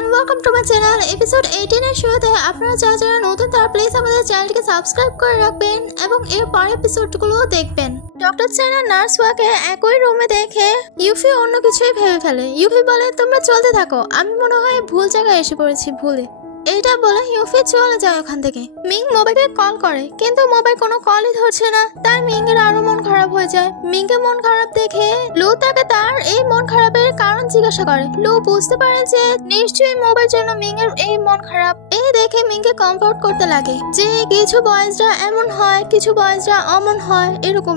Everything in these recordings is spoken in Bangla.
Everyone, welcome to my channel. Episode 18 এর শুরুতে আপনারা যারা নতুন তারা প্লিজ আমাদের চ্যানেলটিকে সাবস্ক্রাইব করে রাখবেন এবং এর পরের এপিসোডগুলো দেখবেন। ডক্টর চায়না নার্স ওয়াকে একই রুমে দেখে ইউফি অন্য কিছুই ভেবে ফেলে। ইউফি বলে, তোমরা চলতে থাকো, আমি মনে হয় ভুল জায়গায় এসে পড়েছি ভুলে। এটা বলে ইউফি চলে যায় ওখান থেকে। মিং মোবাইলকে কল করে কিন্তু মোবাইল কোনো কলই ধরছে না, তাই মিং এর আরো মন খারাপ হয়ে যায়। মিংকে মন খারাপ দেখে লু তাকে তার এই মন খারাপের কারণ জিজ্ঞাসা করে। লু বুঝতে পারে যে নিশ্চয়ই মোবাইল জন্য মিং এর এই মন খারাপ। এই দেখে মিংকে কমফোর্ট করতে লাগে যে কিছু বয়েজরা এমন হয়, কিছু বয়েজরা অমন হয়, এরকম।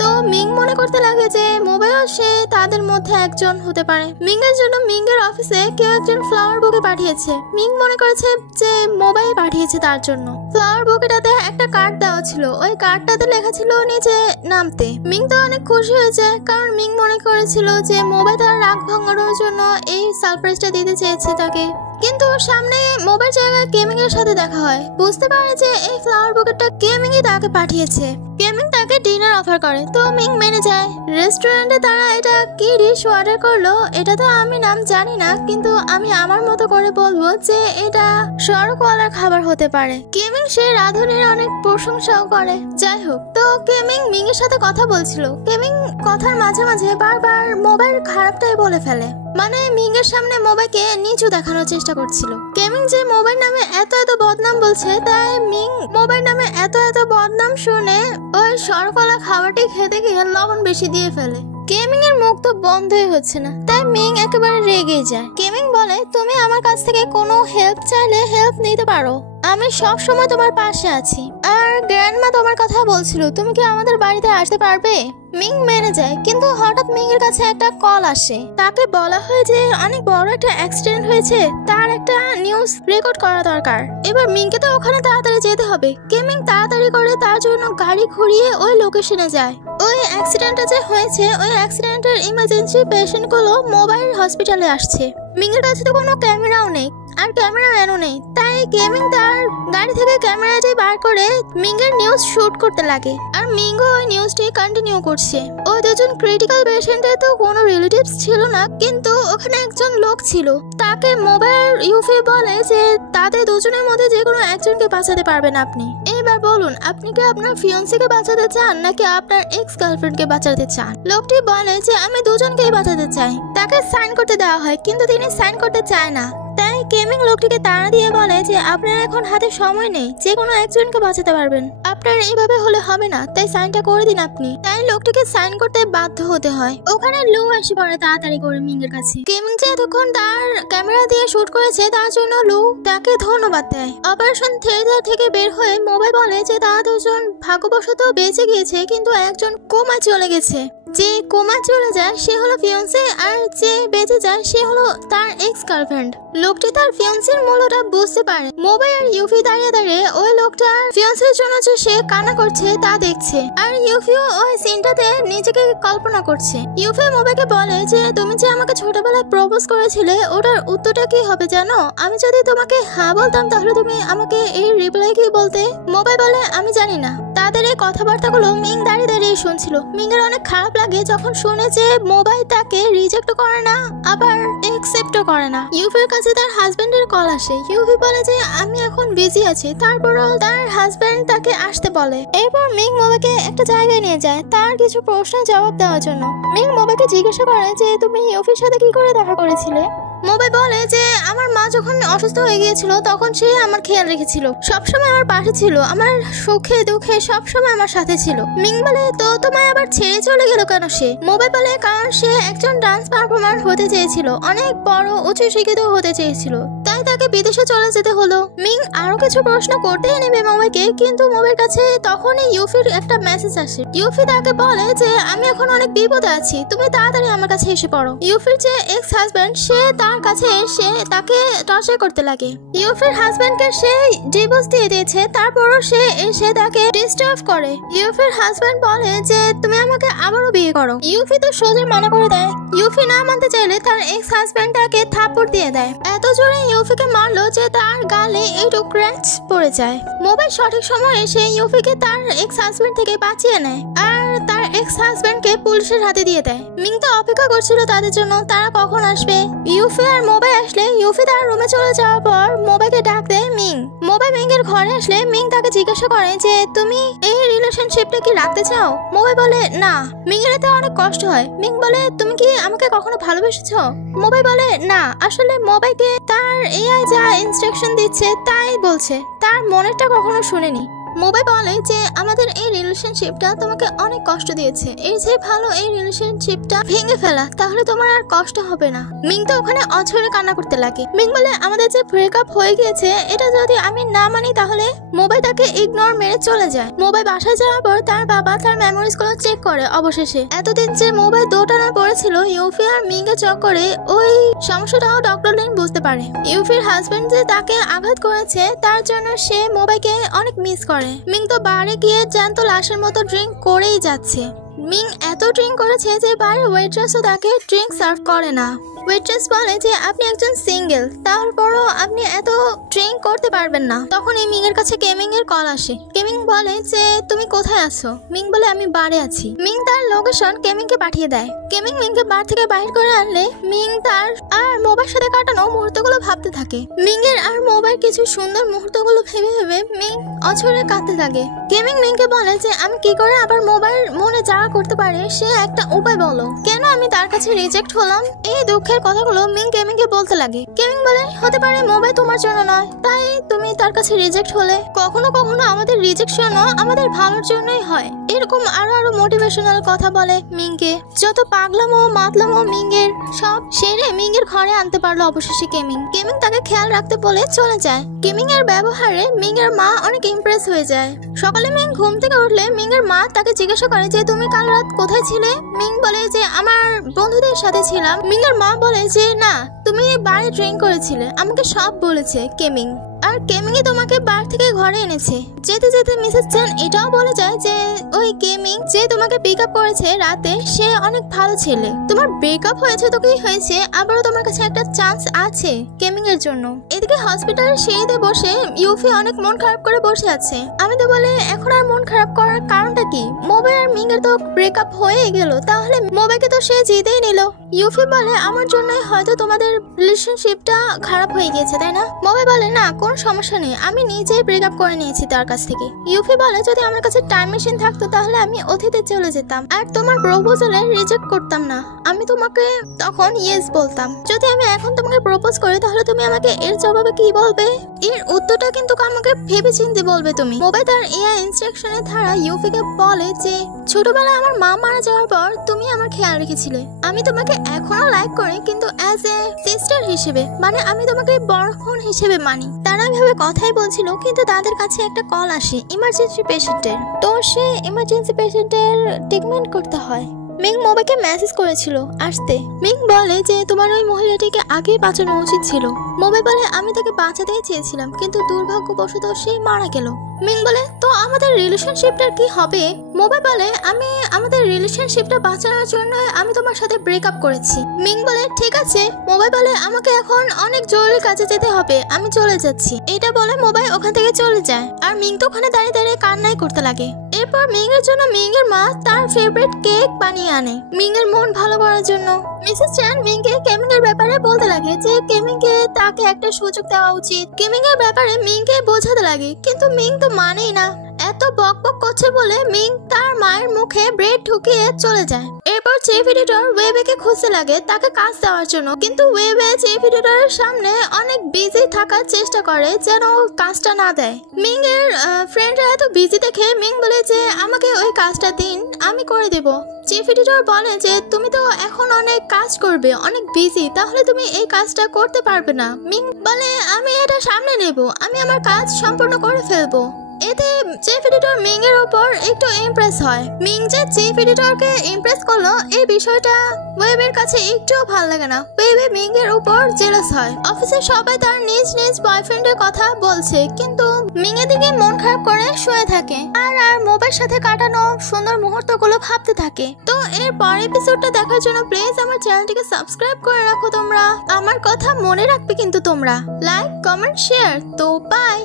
তো মিং মনে করতে লাগে যে মোবাইল সে তাদের মধ্যে একজন হতে পারে। মিং এর জন্য মিং এর অফিসে কেউ একজন ফ্লাওয়ার বুকে পাঠিয়েছে। মিং মনে করে যে মোবাইল পাঠিয়েছে তার জন্য। ফ্লাওয়ার বুকেটাতে একটা কার্ড দেওয়া ছিল, ওই কার্ডটাতে লেখা ছিল নিচে নামতে। মিং তো অনেক খুশি হয়েছে কারণ মিং মনে করেছিল যে মোবাইল তার রাগ ভাঙানোর জন্য এই সারপ্রাইজটা দিতে চেয়েছে তাকে। কিন্তু সামনে মোবাইল জায়গায় গেমিং এর সাথে দেখা হয়। বুঝতে পারে যে এই ফ্লাওয়ার বুকেটটা গেমিংই তাকে পাঠিয়েছে। গেমিং তাকে ডিনার অফার করে, তো মিং মেনে যায়। রেস্টুরেন্টে তারা এটা কি ডিশ অর্ডার করলো এটা তো আমি নাম জানি না, কিন্তু আমি আমার মতো করে বলবো যে এটা সড়কওয়ালার খাবার হতে পারে। গেমিং সে রাঁধুনির অনেক প্রশংসাও করে। যাই হোক, তো গেমিং মিং এর সাথে কথা বলছিল। গেমিং কথার মাঝে মাঝে বারবার মোবাইল খারাপটাই বলে ফেলে, মানে মিং এর সামনে মোবাইলকে নিচু দেখানোর চেষ্টা করছিল। গেমিং যে মোবাইল নামে এত বদনাম বলছে, তাই মিং মোবাইল নামে এত বদনাম শুনে ওই সরকলা খাবারটি খেতে গিয়ে লবণ বেশি দিয়ে ফেলে। গেমিং এর মুখ তো বন্ধই হচ্ছে না, তাই মিং একেবারে রেগে যায়। গেমিং বলে, তুমি আমার কাছ থেকে কোনো হেল্প চাইলে হেল্প নিতে পারো, আমি সব সময় তোমার পাশে আছি। আর গ্র্যান্ডমা তোমার কথা বলছিল, তুমি কি আমাদের বাড়িতে আসতে পারবে? মিং মেনে যায়, কিন্তু হঠাৎ মিং এর কাছে একটা কল আসে। তাকে বলা হয় যে অনেক বড় একটা অ্যাক্সিডেন্ট হয়েছে, তার একটা নিউজ রেকর্ড করা দরকার। এবার মিংকে তো ওখানে তাড়াতাড়ি যেতে হবে। গেমিং তাড়াতাড়ি করে তার জন্য গাড়ি ঘুরিয়ে ওই লোকেশনে যায়। ওই অ্যাক্সিডেন্টটা যে হয়েছে, ওই অ্যাক্সিডেন্টের ইমার্জেন্সি পেশেন্টগুলো মোবাইল হসপিটালে আসছে। মিং এর কাছে তো কোনো ক্যামেরাও নেই আর ক্যামেরাম্যানও নেই, তাই গেমিং তার গাড়ি থেকে ক্যামেরাটি বার করে মিং এর নিউজ শুট করতে লাগে। আর মিংও ওই নিউজটি কন্টিনিউ করছে। ওই দুজন ক্রিটিক্যাল পেশেন্টের তো কোনো রিলেটিভস ছিল না, কিন্তু ওখানে একজন লোক ছিল। তাকে মোবাইল ইউফি বলে যে তাদের দুজনের মধ্যে যে কোনো একজনকে বাঁচাতে পারবেন আপনি। এবার বলুন, আপনি কি আপনার ফিয়ন্সিকে বাঁচাতে চান নাকি আপনার এক্স গার্লফ্রেন্ডকে বাঁচাতে চান? লোকটি বলে যে আমি দুজনকেই বাঁচাতে চাই। তাকে সাইন করতে দেওয়া হয়, কিন্তু তিনি সাইন করতে চায় না। তাই গেমিং লোকটিকে তাড়া দিয়ে বলে যে আপনার এখন হাতে সময় নেই, যে কোনো একজনকে বাঁচাতে পারবেন, আপনার এইভাবে হলে হবে না, তাই সাইনটা করে দিন আপনি। তাই লোকটিকে সাইন করতে বাধ্য হতে হয়। ওখানে লু এসে পড়ে তাড়াতাড়ি করে মিং এর কাছে। গেমিং যে এতক্ষণ তার ক্যামেরা দিয়ে শুট করেছে তার জন্য লু তাকে ধন্যবাদ দেয়। অপারেশন থিয়েটার থেকে বের হয়ে মোবাইল বলে যে তারা দুজন ভাগ্যবশত বেঁচে গিয়েছে, কিন্তু একজন কোমায় চলে গেছে। যে কোমা চলে যায় সে হলো ফিয়ন্সে, আর যে বেঁচে যায় সে হলো তার এক্স গার্লফ্রেন্ড। লোকটি তার ফিয়ন্সের মূল্যটা বুঝতে পারে। মোবাইল আর ইউফি দাঁড়িয়ে ওই লোকটার ফিয়ন্সের জন্য যে সে কান্না করছে তা দেখছে, আর ইউফিও ওই সিনটাতে নিজেকে কল্পনা করছে। ইউফি মোবাইলকে বলে যে তুমি যে আমাকে ছোটবেলায় প্রপোজ করেছিলে ওটার উত্তরটা কি হবে জানো? আমি যদি তোমাকে হ্যাঁ বলতাম তাহলে তুমি আমাকে এই রিপ্লাই কি বলতে? মোবাইল বলে আমি জানি না। তাদের এই কথাবার্তাগুলো মিং দাঁড়িয়ে শুনছিল। মিং এর অনেক খারাপ লাগে যখন শুনে যে মোবাইল তাকে রিজেক্ট করে না আবার একসেপ্টও করে না। ইউফির কাছে তার হাজবেন্ডের কল আসে। ইউফি বলে যে আমি এখন বিজি আছি, তারপরও তার হাজবেন্ড তাকে আসতে বলে। এরপর মিং মোবাইলকে একটা জায়গায় নিয়ে যায় তার কিছু প্রশ্নের জবাব দেওয়ার জন্য। মিং মোবাইলকে জিজ্ঞাসা করে যে তুমি ইউফির সাথে কি করে দেখা করেছিলে? মোবাইল বলে যে আমার মা যখন অসুস্থ হয়ে গিয়েছিল তখন সে আমার খেয়াল রেখেছিল, সবসময় আমার পাশে ছিল, আমার সুখে দুঃখে সবসময় আমার সাথে ছিল। মিং বলে তো তোমায় আবার ছেড়ে চলে গেল কেন সে? মোবাইল বলে কারণ সে একজন ডান্স পারফর্মার হতে চেয়েছিল, অনেক বড় উচ্চ শিক্ষিত হতে চেয়েছিল, তাই তাকে বিদেশে চলে যেতে হলো। মিং আরো কিছু প্রশ্ন করতে নেবে মোবাইলকে, কিন্তু মোবাইল কাছে তখনই ইউফির একটা মেসেজ আসে। ইউফি তাকে বলে যে আমি এখন অনেক বিপদে আছি, তুমি তাড়াতাড়ি আমার কাছে এসে পড়ো। ইউফির যে এক্স হাজবেন্ড সে তার কাছে এসে তাকে টর্চার করতে লাগে। ইউফির হাজবেন্ডকে সে ডিভোর্স দিয়ে দিয়েছে, তারপরও সে এসে তাকে ডিস্টার্ব করে। ইউফির হাজবেন্ড বলে যে তুমি আমাকে আবারও বিয়ে করো। ইউফি তো সোজা মানা করে দেয়। ইউফি না মানতে চাইলে তার এক্স হাজবেন্ড তাকে থাপ্পড় দিয়ে দেয়। এত জোরে ইউফিকে মারলো যে তার গালে একটু ক্র্যাচ পড়ে যায়। মোবাইল সঠিক সময় এসে ইউফিকে তার এক্স হাজবেন্ড থেকে বাঁচিয়ে নেয়, আর তার এক্স হাজবেন্ডকে পুলিশের হাতে দিয়ে দেয়। মিং তো অপেক্ষা করছিল তাদের জন্য, তারা কখন আসবে। ইউফি আর মোবাই আসলে ইউফি তার রুমে চলে যাওয়ার পর মোবাইকে ডাক দেয় মিং। মোবাই মিং এর ঘরে আসলে মিং তাকে জিজ্ঞাসা করে যে তুমি এই রিলেশনশিপটা কি রাখতে চাও। মোবাই বলে না। মিং এর এতে অনেক কষ্ট হয়। মিং বলে তুমি কি আমাকে কখনো ভালোবেসেছো। মোবাই বলে না, আসলে মোবাইকে তার এআই যা ইনস্ট্রাকশন দিচ্ছে তাই বলছে, তার মনেরটা কখনো শুনেনি। মোবাই বলে যে আমাদের এই রিলেশনশিপটা তোমাকে অনেক কষ্ট দিয়েছে, এর যে ভালো এই রিলেশনশিপটা ভেঙে ফেলা, তাহলে তোমার আর কষ্ট হবে না। মিং তো ওখানে অঝরে কান্না করতে লাগে। মিং বলে আমাদের যে ব্রেকআপ হয়ে গিয়েছে এটা যদি আমি না মানি তাহলে। মোবাই তাকে ইগনোর মেরে চলে যায়। মোবাই বাসায় যাওয়ার পর তার বাবা তার মেমোরিজ গুলো চেক করে। অবশেষে এতদিন যে মোবাই দোটানা পড়েছিল ইউফি আর মিং এর চক্করে, ওই সমস্যাটাও ডক্টর লিন বুঝতে পারে। ইউফির হাজবেন্ড যে তাকে আঘাত করেছে তার জন্য সে মোবাইকে অনেক মিস করে। মিং তো বারে গিয়ে জ্যান্ত লাশের মতো ড্রিঙ্ক করেই যাচ্ছে। মিং এত ড্রিঙ্ক করেছে যে বাইরে ওয়েট্রেসও তাকে ড্রিঙ্ক সার্ভ করে না। ওয়েট্রেস বলে যে আপনি একজন সিঙ্গেল, তারপরও আপনি এত ড্রিঙ্ক করতে পারবেন না। তখনই মিং এর কাছে কেমিং এর কল আসে। কেমিং বলে যে তুমি কোথায় আছো। মিং বলে আমি বারে আছি। মিং তার লোকেশন কেমিংকে পাঠিয়ে দেয়। কেমিং মিংকে বার থেকে বাইরে করে আনলে মিং তার আর মোবাইয়ের সাথে কাটানো মুহূর্তগুলো ভাবতে থাকে। মিং এর আর মোবাইয়ের কিছু সুন্দর মুহূর্তগুলো ভেবে ভেবে মিং অঝরে কাঁদতে থাকে। কেমিং মিংকে বলে যে আমি কি করে আবার মোবাইল মনে জায়গা করতে পারে সে একটা উপায় বলো, কেন আমি তার কাছে রিজেক্ট হলাম। এই দুঃখের কথাগুলো মিং কেমিংকে বলতে লাগে। কেমিং বলে হতে পারে মোবাইল তোমার জন্য নয়, তাই তুমি তার কাছে রিজেক্ট হলে। কখনো কখনো আমাদের রিজেকশনও আমাদের ভালোর জন্যই হয়। এরকম আরো মোটিভেশনাল কথা বলে মিংকে। যত পাগলামো মাতলামো মিং এর সব সেরে মিং এর ঘরে আনতে পারলো অবশেষে কেমিং। কেমিং তাকে খেয়াল রাখতে বলে চলে যায়। কেমিং এর ব্যবহারে মিং এর মা অনেক ইমপ্রেস হয়ে যায়। সকালে মিং ঘুম থেকে উঠলে মিং এর মা তাকে জিজ্ঞাসা করে যে তুমি কাল রাত কোথায় ছিলে। মিং বলে যে আমার বন্ধুদের সাথে ছিলাম। মিং এর মা বলে যে না, তুমি বারে ড্রিঙ্ক করেছিলে, আমাকে সব বলেছে কেমিং। আর কেমিংই তোমাকে বার থেকে ঘরে এনেছে। যেতে যেতে মিসেস চ্যান এটাও বলে যায় যে ওই কেমিং যে তোমাকে পিক আপ করেছে রাতে সে অনেক ভালো ছেলে। তোমার ব্রেকআপ হয়েছে তো কি হয়েছে, আবারও তোমার কাছে একটা চান্স আছে কেমিং এর জন্য। এদিকে হসপিটালের সিঁড়িতে বসে ইউফি অনেক মন খারাপ করে বসে আছে। আমি তো বলে এখন আর মন খারাপ করার কারণটা কি, মোবাই আর মিং এর তো ব্রেকআপ হয়ে গেল, তাহলে মোবাইকে তো সে জিতেই নিল। ইউফি বলে আমার জন্যই হয়তো তোমাদের রিলেশনশিপটা খারাপ হয়ে গেছে, তাই না। মোবাই বলে না, কোনো সমস্যা নেই, আমি নিজেই ব্রেকআপ করে নিয়েছি তার কাছ থেকে। ইউফি বলে যদি আমার কাছে টাইম মেশিন থাকতো তাহলে আমি অতীতে চলে যেতাম আর তোমার প্রপোজালে রিজেক্ট করতাম না, আমি তোমাকে তখন ইয়েস বলতাম। যদি আমি এখন তোমাকে প্রপোজ করি তাহলে তুমি আমাকে এর জবাবে কি বলবে, এর উত্তরটা কিন্তু আমাকে ভেবে চিন্তে বলবে তুমি। মোবাই তার এআই ইনস্ট্রাকশনের ধারা ইউফিকে বলে যে ছোটবেলায় আমার মা মারা যাওয়ার পর তুমি আমার খেয়াল রেখেছিলে, আমি তোমাকে এখনো লাইক করি কিন্তু অ্যাজ এ সিস্টার হিসেবে, মানে আমি তোমাকে বড় বোন হিসেবে মানি। তারা এভাবে কথাই বলছিল কিন্তু তাদের কাছে একটা কল আসে ইমার্জেন্সি পেশেন্টের। তো সে ইমার্জেন্সি পেশেন্টের ট্রিটমেন্ট করতে হয়। মিং মোবাইকে মেসেজ করেছিল আসতে। মিং বলে যে তোমার ওই মহিলাটিকে আগেই বাঁচানো উচিত ছিল। মোবাই বলে আমি তাকে বাঁচাতেই চেয়েছিলাম কিন্তু দুর্ভাগ্যবশত সে মারা গেল। মিং বলে তো আমাদের রিলেশনশিপটার কি হবে। মোবাই বলে আমি আমাদের রিলেশনশিপটা বাঁচানোর জন্য আমি তোমার সাথে ব্রেকআপ করেছি। মিং বলে ঠিক আছে। মোবাই বলে আমাকে এখন অনেক জরুরি কাজে যেতে হবে, আমি চলে যাচ্ছি। এটা বলে মোবাই ওখান থেকে চলে যায় আর মিং তো ওখানে দাঁড়িয়ে দাঁড়িয়ে কান্নাই করতে লাগে। এরপর মিং এর জন্য মিং এর মা তার ফেভারিট কেক বানিয়ে আনে মিং এর মন ভালো করার জন্য। মিসেস চ্যান মিংকে কেমিং এর ব্যাপারে বলতে লাগে যে কেমিংকে তাকে একটা সুযোগ দেওয়া উচিত। কেমিং এর ব্যাপারে মিংকে বোঝাতে লাগে কিন্তু মিং তো মানেই না। এত বক বক করছে বলে মিং তার মায়ের মুখে ব্রেড ঢুকিয়ে চলে যায়। এরপর চিফ এডিটর ওয়েবেকে খুঁজতে লাগে তাকে কাজ দেওয়ার জন্য, কিন্তু ওয়েবে চিফ এডিটরের সামনে অনেক বিজি থাকার চেষ্টা করে যেন কাজটা না দেয়। মিং এর ফ্রেন্ডরা এত বিজি দেখে মিং বলে যে আমাকে ওই কাজটা দিন, আমি করে দেব। চিফ এডিটর বলে যে তুমি তো এখন অনেক কাজ করবে, অনেক বিজি, তাহলে তুমি এই কাজটা করতে পারবে না। মিং বলে আমি এটা সামনে নেব, আমি আমার কাজ সম্পূর্ণ করে ফেলবো। এতে চিফ এডিটর মিং এর উপর একটু ইমপ্রেস হয়। মিং যে চিফ এডিটরকে ইমপ্রেস করলো এই বিষয়টা ওয়েবের কাছে একটুও ভালো লাগে না। ওয়েবে মিং এর উপর জেলাস হয়। অফিসে সবাই তার নিজ নিজ বয়ফ্রেন্ডের কথা বলছে কিন্তু মিং এর দিকে মন খারাপ করে শুয়ে থাকে আর মোবাইলের সাথে কাটানো সুন্দর মুহূর্তগুলো ভাবতে থাকে। তো এর পরের এপিসোডটা দেখার জন্য প্লিজ আমার চ্যানেলটিকে সাবস্ক্রাইব করে রাখো তোমরা। আমার কথা মনে রাখবে কিন্তু তোমরা। Like comment share. তো বাই।